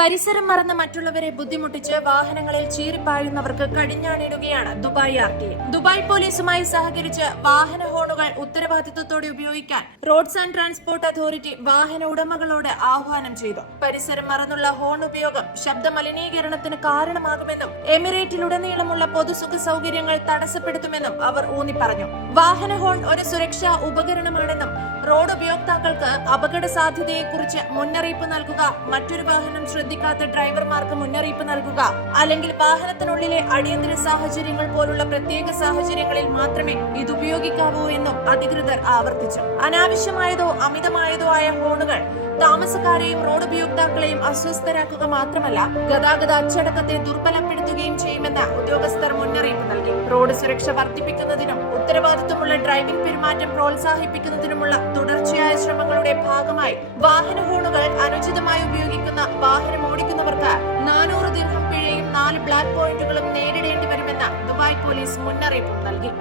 പരിസരം മറന്ന് മറ്റുള്ളവരെ ബുദ്ധിമുട്ടിച്ച് വാഹനങ്ങളിൽ ചീറിപ്പായുന്നവർക്ക് കടിഞ്ഞാണിടുകയാണ് ദുബായ് RTA. ദുബായ് പോലീസുമായി സഹകരിച്ച് വാഹന ഹോണുകൾ ഉത്തരവാദിത്വത്തോടെ ഉപയോഗിക്കാൻ റോഡ്സ് ആൻഡ് ട്രാൻസ്പോർട്ട് അതോറിറ്റി വാഹന ഉടമകളോട് ആഹ്വാനം ചെയ്തു. പരിസരം മറന്നുള്ള ഹോൺ ഉപയോഗം ശബ്ദ മലിനീകരണത്തിന് കാരണമാകുമെന്നും എമിറേറ്റിലുടനീളമുള്ള പൊതുസുഖ സൗകര്യങ്ങൾ തടസ്സപ്പെടുത്തുമെന്നും അവർ ഊന്നിപ്പറഞ്ഞു. വാഹന ഹോൺ ഒരു സുരക്ഷാ ഉപകരണമാണെന്നും റോഡ് ഉപയോക്താക്കൾക്ക് അപകട സാധ്യതയെക്കുറിച്ച് മുന്നറിയിപ്പ് നൽകുക, മറ്റൊരു വാഹനം ശ്രദ്ധിക്കാത്ത ഡ്രൈവർമാർക്ക് മുന്നറിയിപ്പ് നൽകുക, അല്ലെങ്കിൽ വാഹനത്തിനുള്ളിലെ അടിയന്തര സാഹചര്യങ്ങൾ പോലുള്ള പ്രത്യേക സാഹചര്യങ്ങളിൽ മാത്രമേ ഇത് ഉപയോഗിക്കാവൂ എന്നും അധികൃതർ ആവർത്തിച്ചു. അനാവശ്യമായതോ അമിതമായതോ ആയ ഹോണുകൾ താമസക്കാരെയും റോഡ് ഉപയോക്താക്കളെയും അസ്വസ്ഥരാക്കുക മാത്രമല്ല, ഗതാഗത അച്ചടക്കത്തെ ദുർബലപ്പെടുത്തുകയും ചെയ്യുമെന്ന് ഉദ്യോഗസ്ഥർ മുന്നറിയിപ്പ് നൽകി. റോഡ് സുരക്ഷ വർദ്ധിപ്പിക്കുന്നതിനും ഉത്തരവാദിത്വമുള്ള ഡ്രൈവിംഗ് പെരുമാറ്റം പ്രോത്സാഹിപ്പിക്കുന്നതിനുമുള്ള തുടർച്ചയായ ശ്രമങ്ങളുടെ ഭാഗമായി വാഹന ഹോണുകൾ അനുചിതമായി ഉപയോഗിക്കുന്ന വാഹനം ഓടിക്കുന്നവർക്ക് 400 ദിർഹം പിഴയും 4 ബ്ലാക്ക് പോയിന്റുകളും നേരിടേണ്ടി വരുമെന്ന് ദുബായ് പോലീസ് മുന്നറിയിപ്പ് നൽകി.